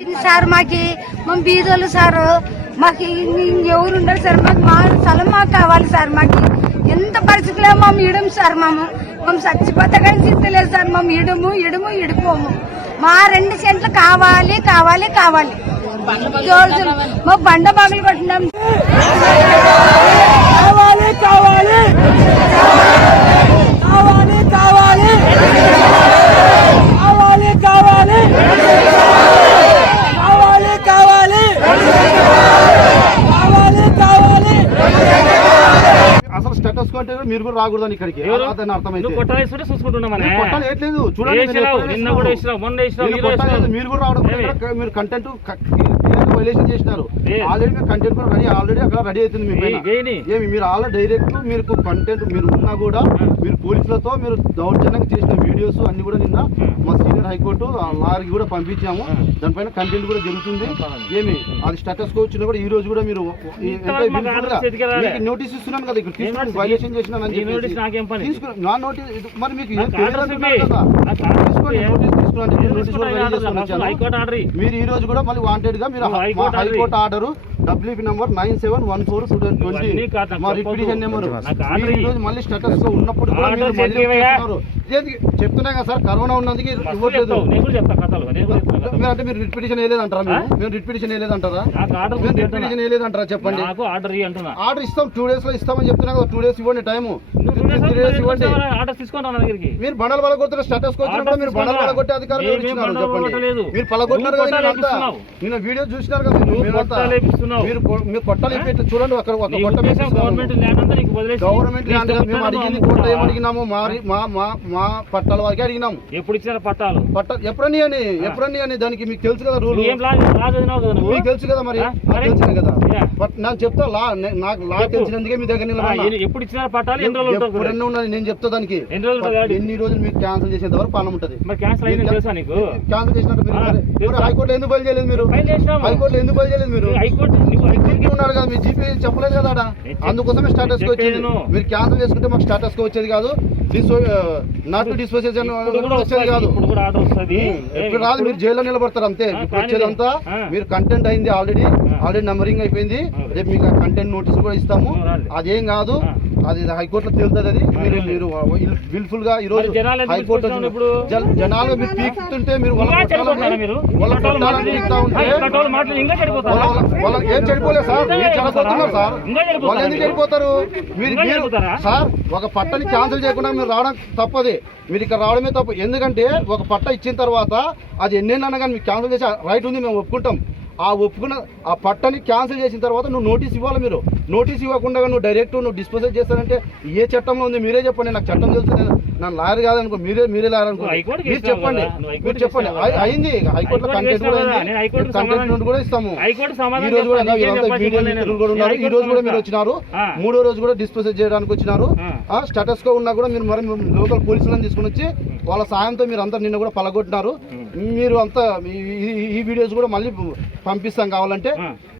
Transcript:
Sir మాకి మా బీదోళ్ళు sir మాకు ఎవరు ఉండరు సార్ మాకు మా స్థలం మాకు కావాలి సార్ మాకు. ఎంత పరిస్థితిలో మా ఇడము సార్ మాము మేము చచ్చిపోతే కానీ చింతలేదు సార్ మా ఇడము ఇడము ఇడిపోము మా రెండు సెంట్లు కావాలి కావాలి కావాలి. మా బండ బాగులు కొట్టినాం. చూసుకుంటే మీరు కూడా రాకూడదని ఇక్కడికి. అతను అర్థమైంది చూడండి మొన్న మీరు కూడా రావడం మీరు కంటెంట్ వైలేషన్ చేసినారు. ఆల్రెడీ మీరు కంటెంట్ కూడా రెడీ ఆల్రెడీ అక్కడ రెడీ అవుతుంది ఏమి? మీరు ఆల్రెడీ డైరెక్ట్ మీరు కంటెంట్ మీరు ఉన్నా కూడా మీరు పోలీసులతో మీరు దౌర్జన్యంగా చేసిన వీడియోస్ అన్ని కూడా నిన్న మా సీనియర్ హైకోర్టు లారీకి కూడా పంపించాము. దానిపైన కంటెంట్ కూడా జరుగుతుంది. ఏమి? అది స్టేటస్ వచ్చినా కూడా ఈ రోజు కూడా మీరు నోటీస్ ఇస్తున్నాను కదా ఇక్కడ. తీసుకుని వైలేషన్ చేసిన మరి మీకు తీసుకోండి మీరు ఈ రోజు కూడా మళ్ళీ వాంటెడ్గా మీరు high court order WP number nine seven one four two thousand twenty. మా రిపిటేషన్ నెంబర్. ఈరోజు మళ్ళీ స్టేటస్లో ఉన్నప్పుడు చెప్తున్నా కదా సార్ కరోనా ఉన్నందుకు ఇవ్వట్లేదు. మీరు అంటే మీరు రిపిటేషన్ వేయలేదంటారా మేము రిపిటేషన్ వేయలేదంటారా? మేము రిపిటేషన్ వేయలేదంటారా చెప్పండి? ఆర్డర్ ఇస్తాం టూ డేస్లో ఇస్తామని చెప్తున్నా కదా టూ డేస్ ఇవ్వండి టైము. ఆర్డర్ తీసుకొని రా నా దగ్గరికి. మీరు బండలు పలగొడుతున్న స్టేటస్ వచ్చినప్పుడు మీరు బండలు పలగొట్టే అధికారం ఇచ్చినారు చెప్పండి. మీరు పలగొట్టినారు కదా వేపిస్తున్నావు. నిన్న వీడియో చూసినారు కదా మీరు. మీరు కొట్టాలి వేపి చూడండి అక్కడ ఒక వేపిస్తున్నాము. గవర్నమెంట్ ల్యాండ్ అంతా నీకు వదిలేసి గవర్నమెంట్ నీ ల్యాండ్ ఇష్టం మేము అడిగింది? కోర్టు ఏమడిగినాము మారి మా మా మా పట్టాల వరకే అడిగినాము. ఎప్పుడు ఇచ్చిన పట్టాలు? పట్ట ఎప్పుడని అని? ఎప్పుడని అని? దానికి మీకు తెలుసు కదా రూల్. ఏం లా లా చదివినావు కదా నువ్వు? మీకు తెలుసు కదా మరి? ఆ? నాకు మరి? తెలుసు కదా. బట్ నాకు చెప్తా లా నాకు లా. తెలిసినందుకే మీ దగ్గర ఎప్పుడు ఇచ్చిన పట్టాలు? ఎన్ని రోజులు ఎప్పుడన్నా ఉన్నది నేను చెప్తా దానికి. ఎన్ని రోజులు? ఎన్ని రోజులు మీకు క్యాన్సిల్ చేసేంత వరకు పాలన ఉంటుంది. మరి క్యాన్సిల్ అయింది తెలుసా నీకు? క్యాన్సిల్ చేసినట్టు మీరు మరి? మరి హైకోర్టులో ఎందుకు బయలు చేయలేదు మీరు. హైకోర్టులో ఎందుకు బయలు చేయలేదు మీరు? హైకోర్టు ఉన్నారు కదా మీ జీపీ చెప్పలేదు కదా అందుకోసమే స్టాటస్ వచ్చింది. మీరు క్యాన్సిల్ చేసుకుంటే మాకు స్టాటస్ వచ్చేది కాదు. నాట్ డిస్పోజేషన్ వచ్చేది కాదు. ఇప్పుడు రాదు మీరు జైల్లో నిలబడతారు అంతే. ఇప్పుడు వచ్చేదంతా. మీరు కంటెంట్ అయింది ఆల్రెడీ ఆల్రెడీ నంబరింగ్ అయిపోయింది. రేపు మీకు కంటెంట్ నోటీస్ కూడా ఇస్తాము. అదేం కాదు. అది హైకోర్టులో తేలుతుంది. అది మీరు మీరు విల్ఫుల్గా ఈ రోజు మరి జనాలు ఎందుకు హైకోర్టు? జనాలు మీరు పీకుతుంటే మీరు వాళ్ళ ఇంకా చెడిపోతారా మీరు? వాళ్ళ ఇట్లాంటి వాళ్ళు కొట్టాలని మాట్లాడి- చెప్తా ఉంటే ఇట్లాంటి వాళ్ళు మాట్లాడి ఇంకా చెడిపోతారా? వాళ్ళ- వాళ్ళ ఏం చెడిపోలేదు సార్? మీరు చెడిపోతున్నారు సార్. వాళ్ళు ఎందుకు? చెడిపోతారు? మీరు? సార్ ఒక పట్టని క్యాన్సిల్ చేయకుండా మీరు రావడం తప్పది. మీరు ఇక్కడ రావడమే తప్పు. ఎందుకంటే ఒక పట్ట ఇచ్చిన తర్వాత అది ఎన్నెన్నైనా కానీ మీకు క్యాన్సిల్ చేసే రైట్ ఉంది మేము ఒప్పుకుంటాం. ఆ ఒప్పుకున్న ఆ పట్టని క్యాన్సిల్ చేసిన తర్వాత నువ్వు నోటీస్ ఇవ్వాలి మీరు. నోటీస్ ఇవ్వకుండా నువ్వు డైరెక్ట్ నువ్వు డిస్పోజల్ చేస్తానంటే ఏ చట్టంలో ఉంది మీరే చెప్పండి. నాకు చట్టం తెలుసు నేను నన్ను లాయర్ కాదనుకో మీరే మీరే లాయర్ అనుకో. మీరు చెప్పండి. మీరు చెప్పండి. అయింది హైకోర్టులో కంటెంట్ కూడా కంటెంట్ కూడా ఇస్తాము. ఈ రోజు కూడా? ఉన్నారు. ఈ రోజు కూడా మీరు. వచ్చినారు. మూడో రోజు కూడా డిస్పోజ్ చేయడానికి వచ్చినారు. ఆ. స్టేటస్గా ఉన్నా కూడా మీరు మరి లోకల్ పోలీసులను తీసుకుని వచ్చి వాళ్ళ సాయంతో మీరు అంతా నిన్న కూడా పలగొట్టినారు. మీరు అంతా ఈ- వీడియోస్ కూడా మళ్ళీ పంపిస్తాం కావాలంటే.